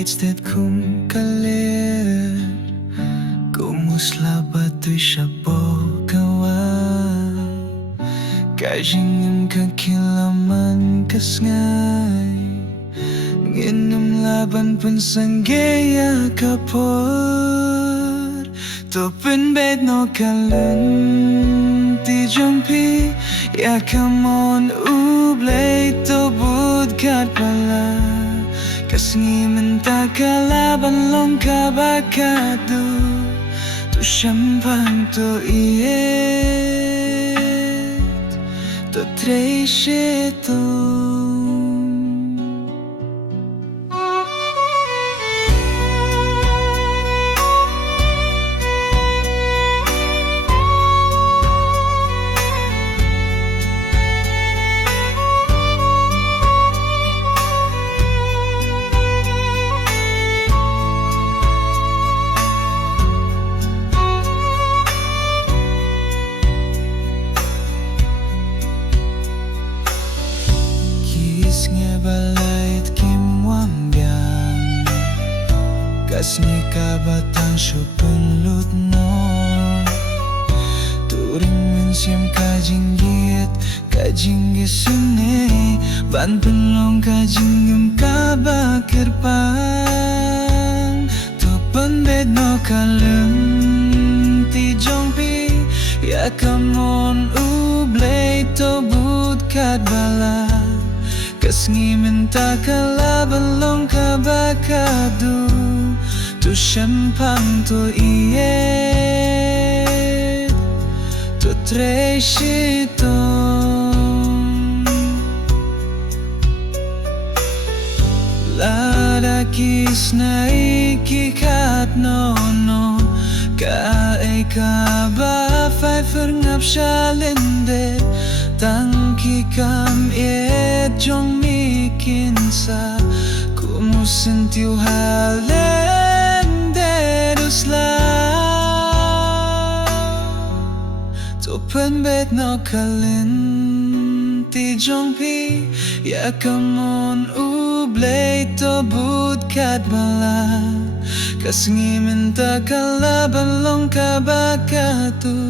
det kung kalir Kumusla bato'y siya bogawa Kajingin kakilaman kasngay Nginam laban pansang gaya kapor Topin bet no kalun Ti jumpi Ya kamon ublay to budkat pala Kasngiman ta kalaban long kabakado To syampang to iet To treisheto Balait kim wambiang Kasni kabatang syupun lutno Turing mensiam kajinggit Kajinggisune Ban penlong kajinggim kabakirpang Tupan bed no kalung Ti jongpi Ya kamon ublay to budkat bala Kasngiman ta kalaban long kabakado To syampang to iet To treisito Lada kis na ikikat no Kaay kaba fai ferngap shalinde Tangki kam et jong mikinsa Kumusentiu halende dusla Topen bet no kalin Ti jong pi Ya kamon ublay to budkat bala Kasngiman ta kalaban long kabakatu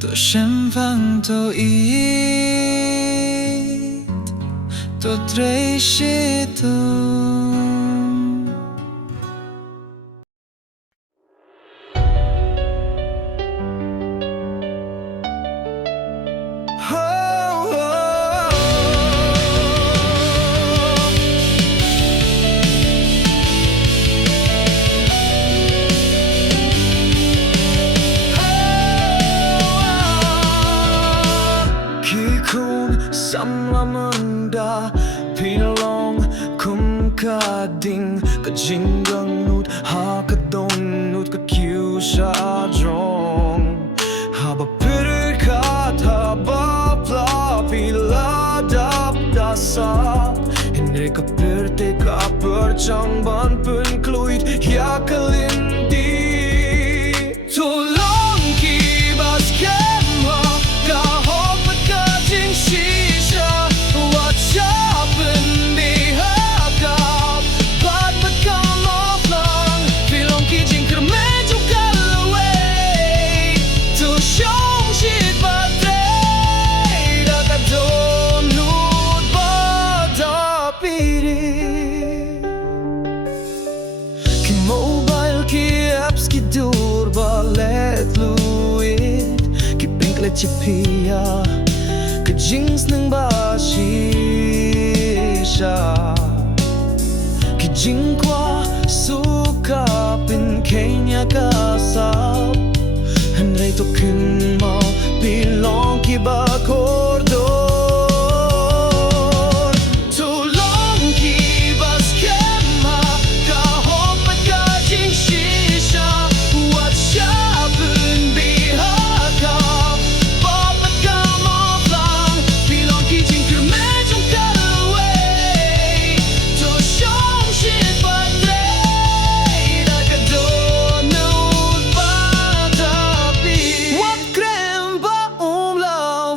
To syampang to iet To treisheto Samlamanda pilong kum kading kajinggang nut hakadong nut kakyu sa adrong haba pirikat haba plapila dap dasa hindi ka pirte ka perchang ban pun kluit ya kalindi tulong kibas kema kahok kajing si Balet fluid Kipingklet chipia Kajings ng bashisha Kijingkwa sukapin kanya kasap Hanray tokin mo Pilong kiba kordon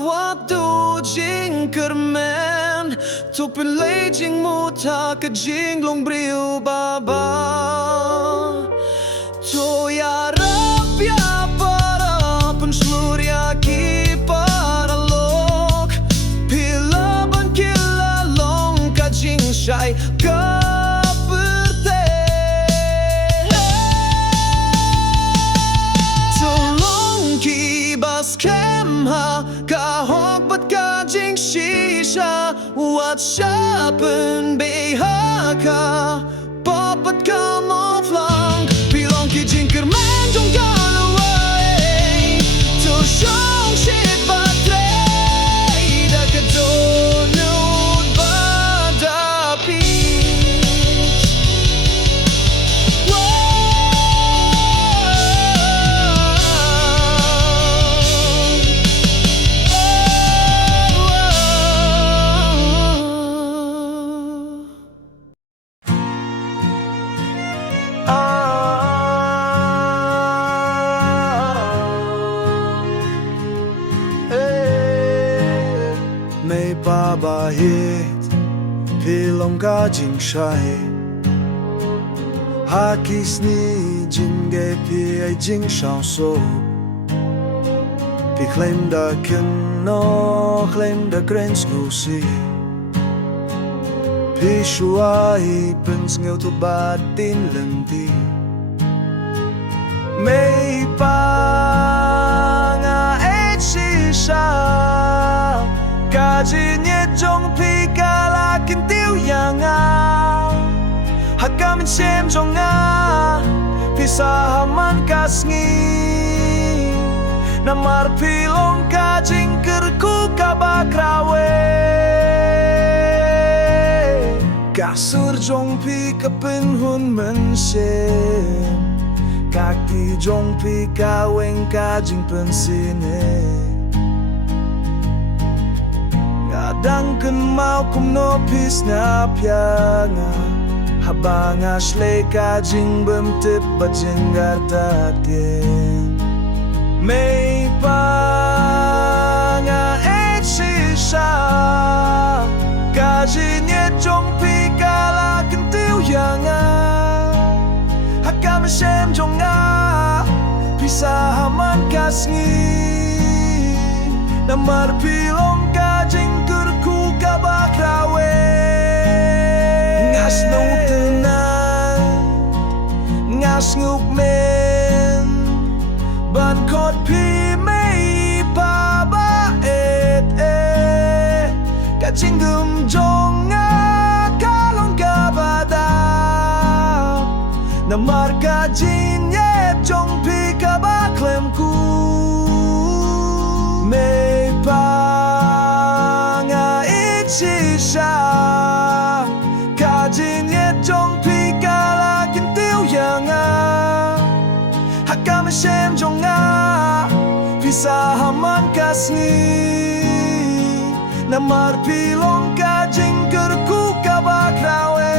What เป็นเลยจิงมูทากะจิงลงบริวบาบาโทยารับยาปาราเป็นสลูรยากีปาราโลกพิลาบันกิลาลงกะจิงชัยกะWat schapen BHK Papat camouflage Pilong ki jinker man jong gone away To show shit batray Da ka donut badapi May babahit Pilong ka jing shay Hakis ni jing ge pi ay jing shao so Pi claim da ken no claim da grens no si Pi shuai pens ngeu tu batin lendi May pa nga et si sha Kaji nye jong pi ka la kin tiêu yang a Hakam xem jong a Pi sa haman kas ngi Namar pi long ka jing ker ku ka bakrawe Kasur jong pi ka pen hun men xem Kaki jong pi ka weng ka jing pen sine Kadang kan mau kum no pis na pianga Habang asle ka jing bem tip ba jing gartatien May pa nga et si sa Ka jing et jong pi ka la kan tiêu yang a Hakam xem jong a Pisa haman kas ngi Namar pilong ka jing kurku ka bakrawe Ngas nung tenan Ngas nguk men Ban kot pi may pa ba et Ka jing gum jong nga kalong ka bada Namar ka jing yep jong pi ka baklem ku May pa nga it si sa Ka jin yet jong pi ka la kin tiêu yang a Hakam xem jong a Pi sa haman kas ngi Namar pi long ka jing ker ku ka bakrawe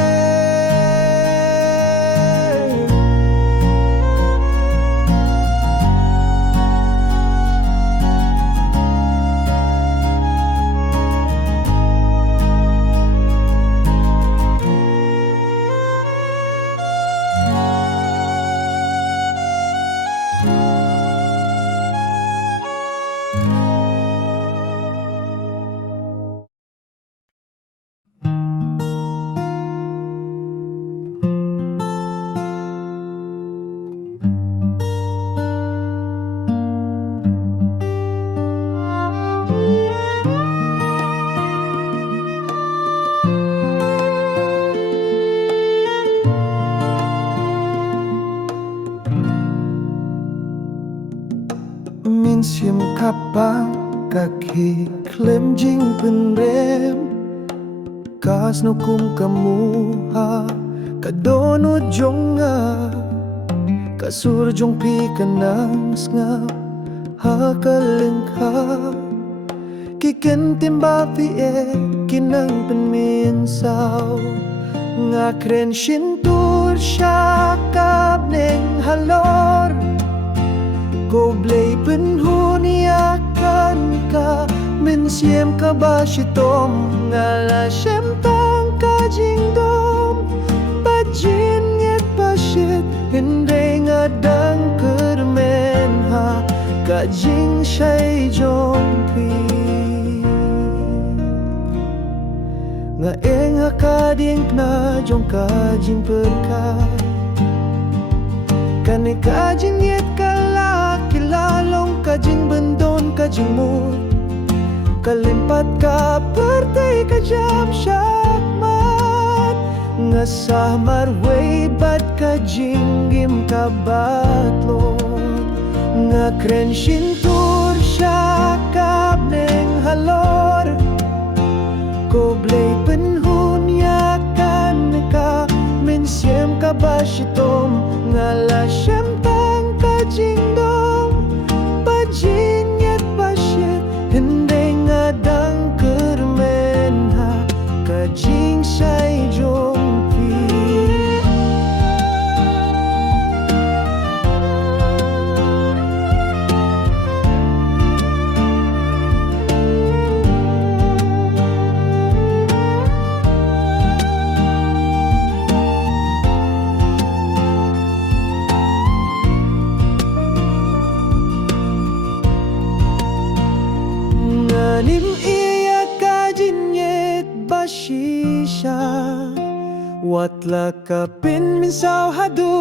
Sim kapang kaki klem jing penrem Kas no kum kamu ha Kadono jonga Kasur jong pi kanang snga Ha kalengka Kiken timba pi kinang penmin sao Nga kren shintur syakab neng halor Ko blay penhuniakan ka Mens siem ka ba shitom ngala siem tang ka jingdom bajin yet pashit hindi nga dang kermen ha ka jing shay jongpi nga enga ka ding na jong ka jing perka kani ka jing yet kala kilalong ka jing bendon ka jing mut kalimpat ka pertay ka jam syakmat nga samar way bad ka jinggim ka batlot nga krenshin tur syakap neng halor koblay penhun yakan ka mensiem ka bashitom nga la syam tang ka jingdom bajin yet basyit hindi nga dang kermen ha ka jing shay jongpi nim iya ka jinyet bashisha watla ka pin min sao hadu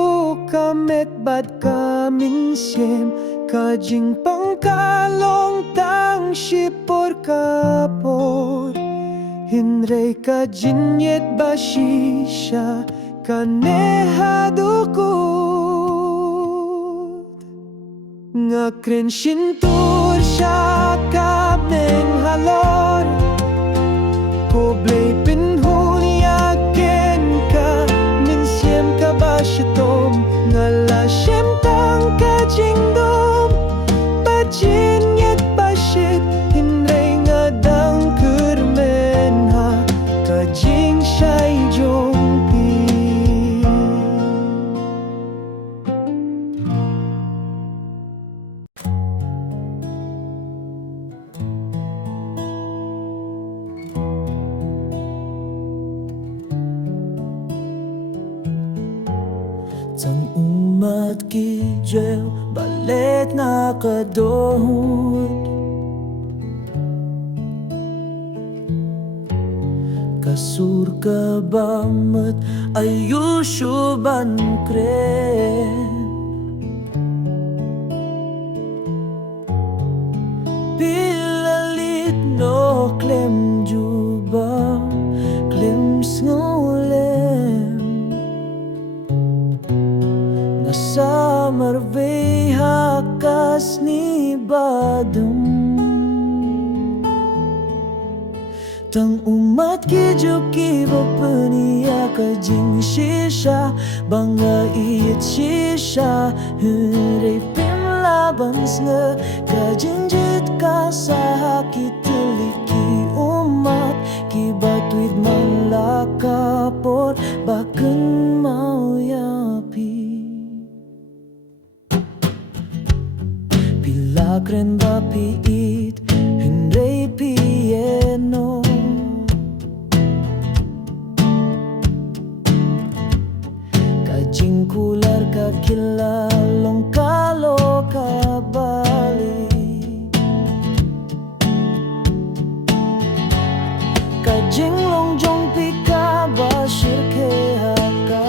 ka met bad ka min siem ka jing pangkalong tang shipor ka por hinrei ka jinyet bashisha ka nehadu ko nga krenshin tur syakap neng halor koblay pinhun yakin ka minsiem ka bashitom nga la syem tang ka jingdom bajin yet bashit hinrei nga dang kermen ha ka jing shay jongpi Tang umat kijel balet na kadohon kasur ka bamat ayusyo ban kren pilalit no klem juba klems ngolem sa marvei hakas ni badum tang umat kijuki bapaniya ka jing shisha bangga iyat shisha hurey pimlabans nga ka jinjit ka sa kituliki umat kibatwid man lakapor bakun mauyapi Pilakren ba piit, hindi pieno Kajing kular ka kilalong kalo ka bali Kajing longjong pika basyir keha ka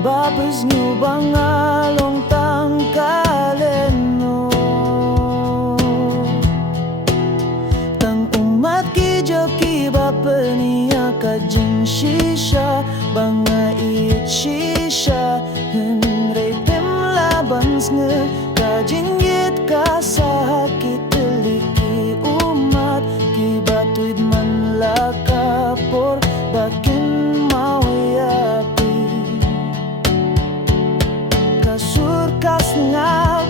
Babas nyo bang along tangkalen no Tang umat kijaki bapaniya ka jing shisha Banga it shisha Henry pimlabans nga ka jing yit ka sa kituliki umat Kibatwid man lakapor bakin mauyapi Surkas ngap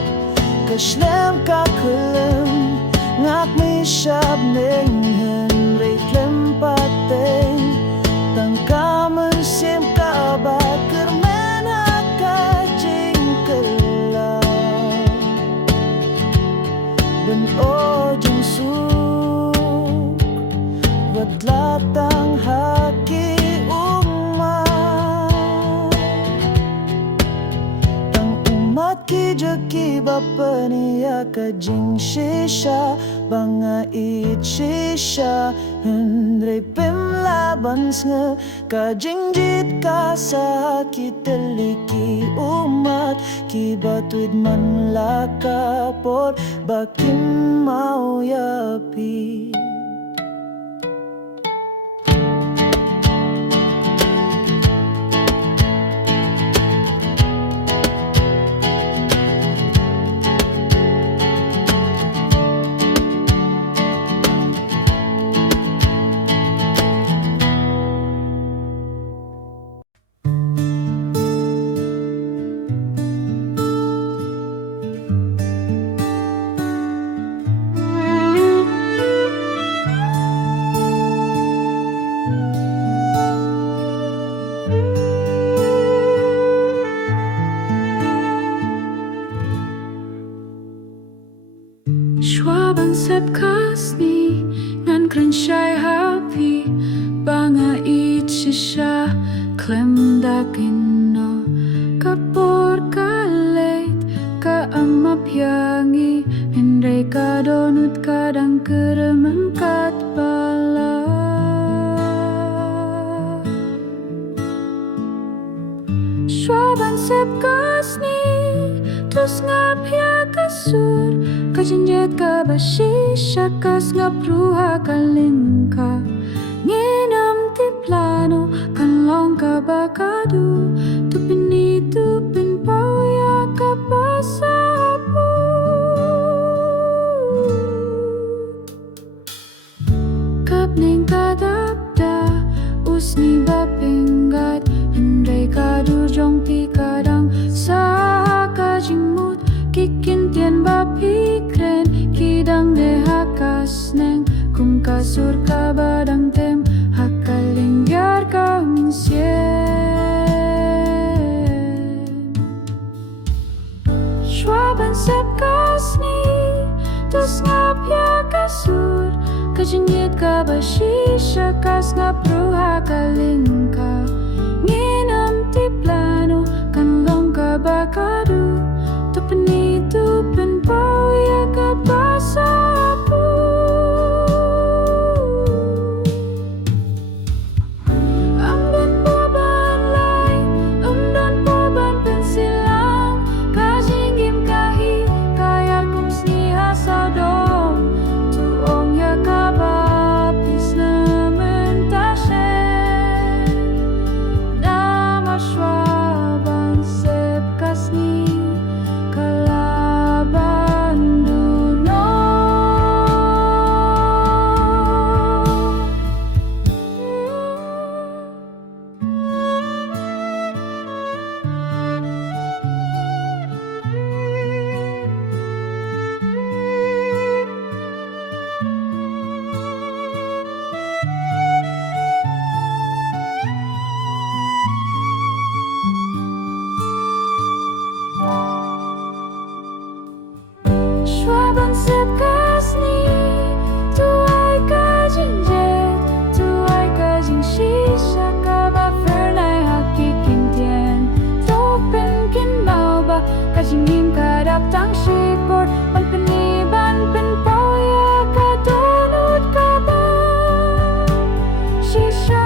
Kashlem kakulem Ngak mi syab neng Henry klem pateng Tangkaman sim ka ba Kermena ka jing kelam bapaniya kajing shisha banga it shisha Hendray pimlabans nga kajing jit ka sa kiteliki umat Kibatuid man lakapot bakim mau yapi Schwaben sep kasni ngan krenshai happy banga ichisha klem dakino kapor kalet ka amap yangi Hendray kadonut kadang keremen kat bala Schwaben sep kasni tus ngapya kasur Kajinjet ka bashisha kas nga pruha kalingka Nginam ti plano kanlong ka bakadu Tupini tupin pauya ka pasapu Kapning kadabda usni bapinggat Hendray kadurjong pi kadang sa kajingmut Kikintian bapikren kidang dehakas neng kum kasur ka badang tem hakaling biar ka minsien Schwaben sep kasni tus ngapya kasur kajinit ka bashisha kas nga pruha kalingka Nginam ti plano kanlong ka bakadu Tupeni tupen pauya ka pasapu Amban poban lai, amdan poban pensilang Kajinggim kahi, kaya kum sniha sadom Tuong ya ka bapis na mentashen Nama Schwaben sep kasni Schwaben sep kasni tuai kajinjet tuai kajing shisha ka ba fernai hakikintian Topen kin mau ba kajingim kadap tang shikbord Ban peniban pen pauya ka donut ka ba shisha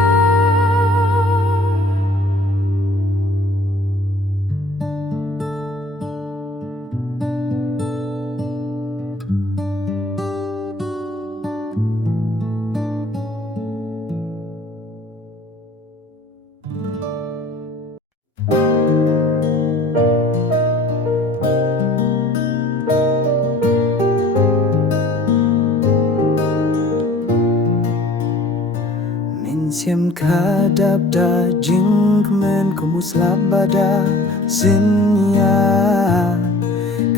Minsyam kadabda jing kemen kumuslabada sinya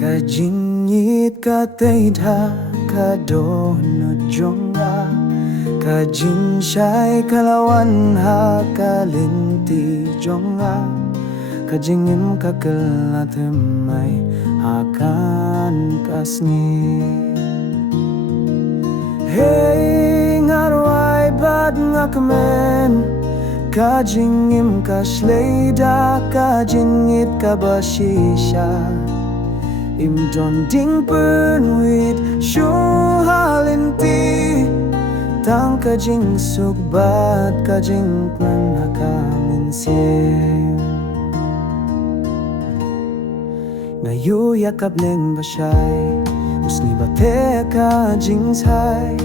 Kajingit kateidha kadonut jonga Kajin syai kalawan hakalinti jonga Kajingim kakelatemai akan kasni Hey ngarwai bad ngakmen Kajingim kasleida kajingit kabashisha Im don ding burn with shu halinti Tang ka jing suk bat ka jing plan hakamin sim Ngayu yakap leng basyay Usni bate ka jing sai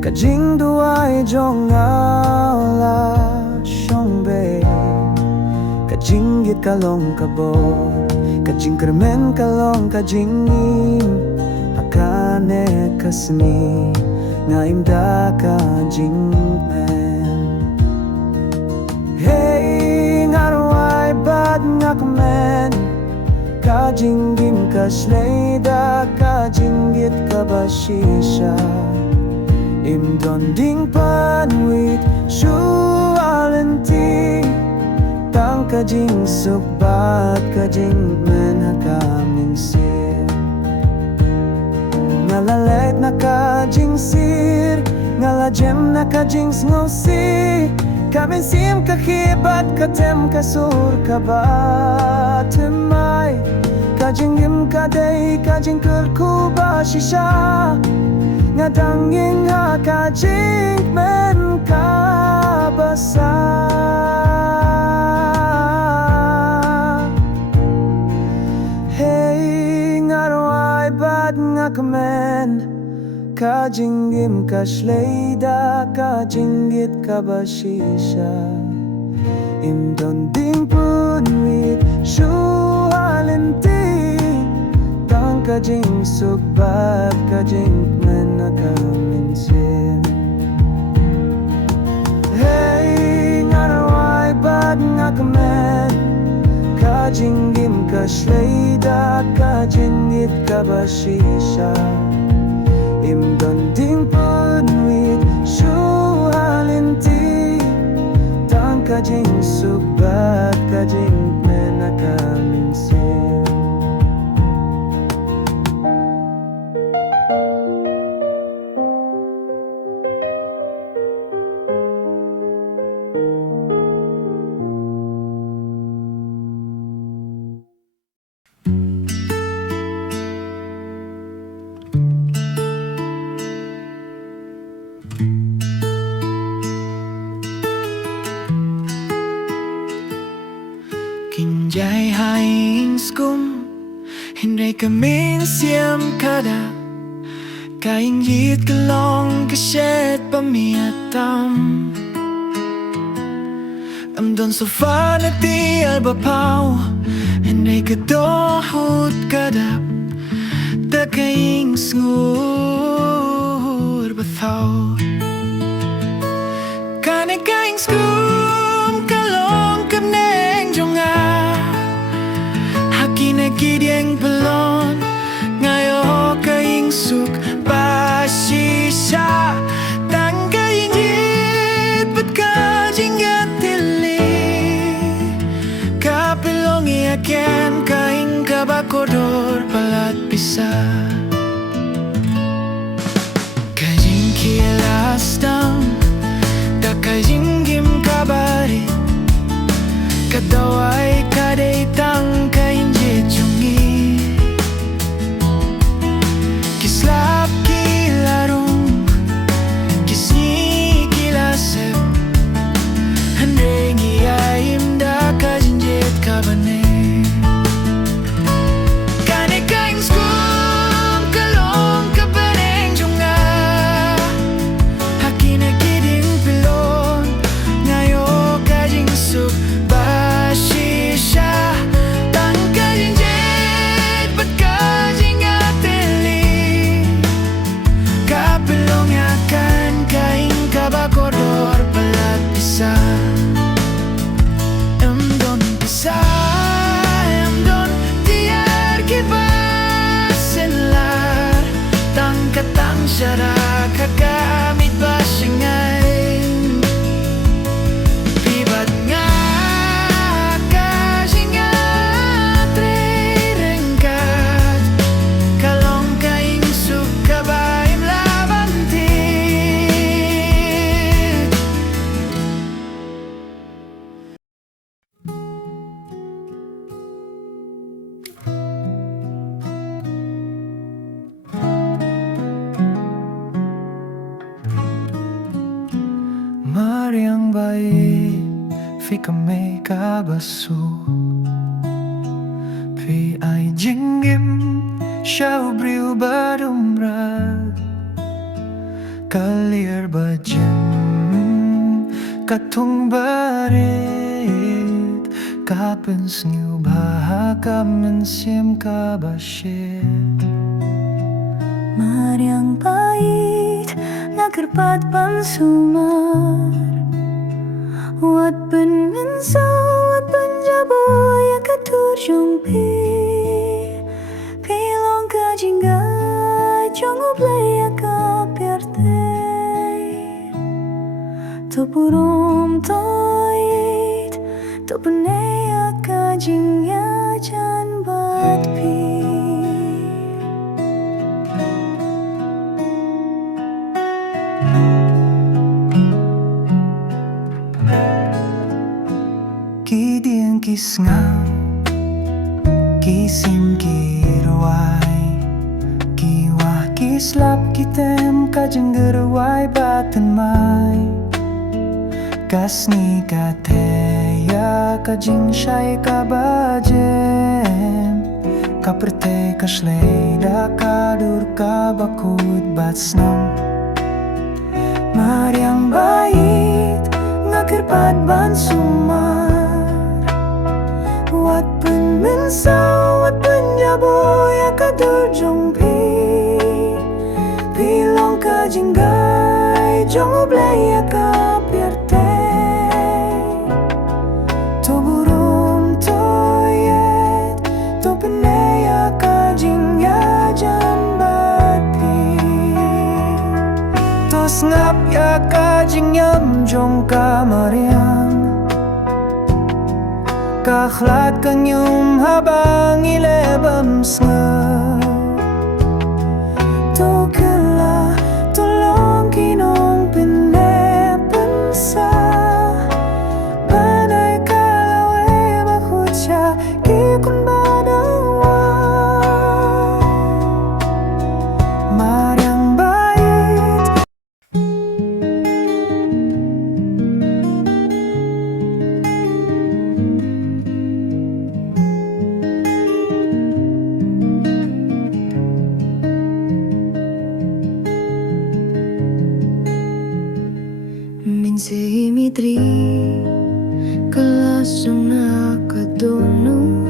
Ka jing duay jong ala shong be Ka jing git kalong kabor Ka jing kermen kalong ka jing im Akane kasni Ngaim da ka jing men Hey ngarway bad ngakmen Ka jing gim ka shleda Ka jing git ka bashisha Im don ding pan with shu alanti Tang ka jing suk bat ka jing men hakamin sim Ngalalet na ka jing sir Ngala jem na ka jing sngosi Kamin sim ka kibat ka tem ka sur ka batemay Ka jing gim ka day ka jing kerku bashisha Ngadanging ha ka jing men ka basa Hey ngarway bad ngakmen Ka jing gim ka shleda Ka jing git ka bashisha Im don ding pun with shu halinti Tang ka jing suk bat ka jing men hakamin sim Hey ngarway bad ngakmen Ka jing gim ka shleda Ka jing git ka bashisha Im don ding pun with shu halinti Tang ka jing suk bat ka jing men hakamin sim Kinh dài hai skum Hình ray ka min siam kada Ka ing yit ka long ka shed pa miatam Am don so far na ti alba pau Hình ray ka dohut kadap Ta ka ing sngur bathaw Ka na ka ing skum ka long ka neng jonga Kidieng pelon ngayo kaing suk bashisha tang kaing yit but ka jingat tili ka pelong iaken kaing ka bakodor palat pisa ka jing kilas dam ta ka jing gim kabarit kadaway kaday tang kaing chungi Kislap kilarong Kisni kilasep Handrengi ayim da kajinjet kabane Kane kaing skum kalong kabaneng junga Hakina kiding pilon Ngayo kajing suk bashisha fica mê cả bà su vì ai chính im sao brio ba đum ra kalir ba jem katung barit kapen sniu bahaka mensim ka bashe Mariang pahit Nagerpat pansumar Wat ben mensau Wat ben jaboy Akatur jongpi Pilong ka jinggai Jong ublay akapiarte Topurom toit Topune akajingya Jan batpi Ki dieng kis ngau Kisim kirwai Ki wah kislap kitem Kajeng gerwai baten mai Kasni kateya Kajing syai kabajem Kaperte kasleda Kadur kabakut batsnam Mariang bait Ngakirpat ban sumar Wat pen mensau Wat pen jaboy Akadur jongpi Pilong ka jinggai Jong ublay akapiarte Toburum toyet Topene akajingya jambatpi Tos ngap ya kajingyam jong kamariang Kakhlat kanyum habang ilebam snga Tokela tolong kinong pinepensa Banay kalawe bakutya Kikun badawa Mariang bait Minsimitri Kelasong nakadono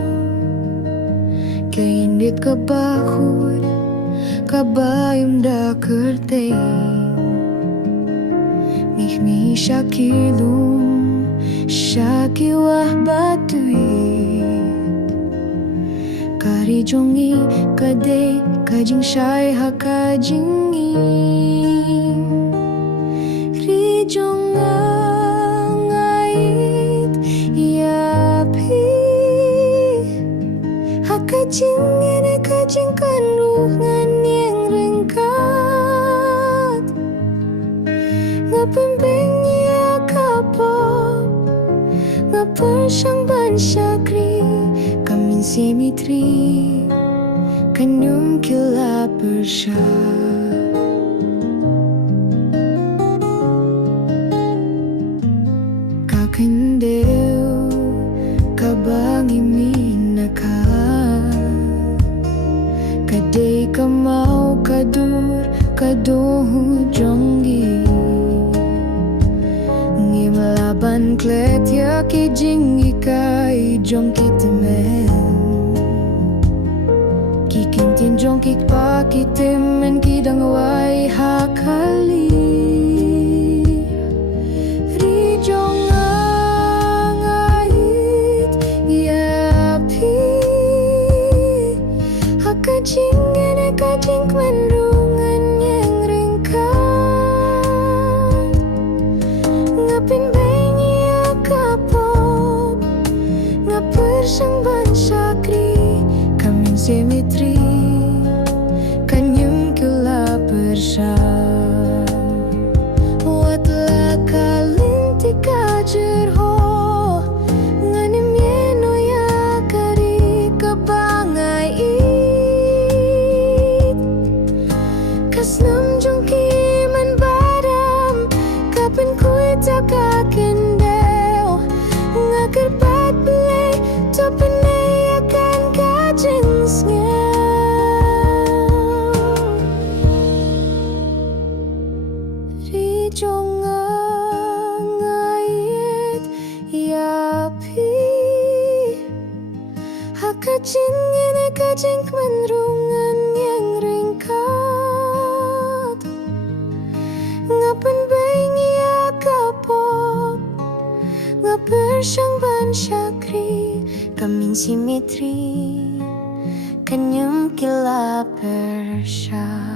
Kaindit kabakod Kabayom da kerteng Mihmi syakilum Syakiwah batuit Kari jongi kade Kajing syai hakajingi Rijong ngait Yapi Hakajing ene kajing kandungan yang rengkat Ngapimping ya kapop Ngapersyang ban syakri Kamin simitri Kanyum kila persyak Kendeu kabangi minaka Kadai kamau kadur kadohu jonggi Ngimlaban klet ya kijing ikai jong kitemen Kikintin jong kikpa kitemen kidang wai hakali Rijong Kajing ene kajing kandungan yang ringkat Ngapin bayi akapop Ngapersang ban syakri Kamin simitri Kanyum kula persyak Watla kalinti kajerho Nganim yeno ya kari kabangai Kasnam jongki man badam Kapan kuit taka kendel Jinnya kajing menrungan yang ringkat Ngapan bayi kapop Ngapersyang ban syakri Kaming simetri Kanyam kila persya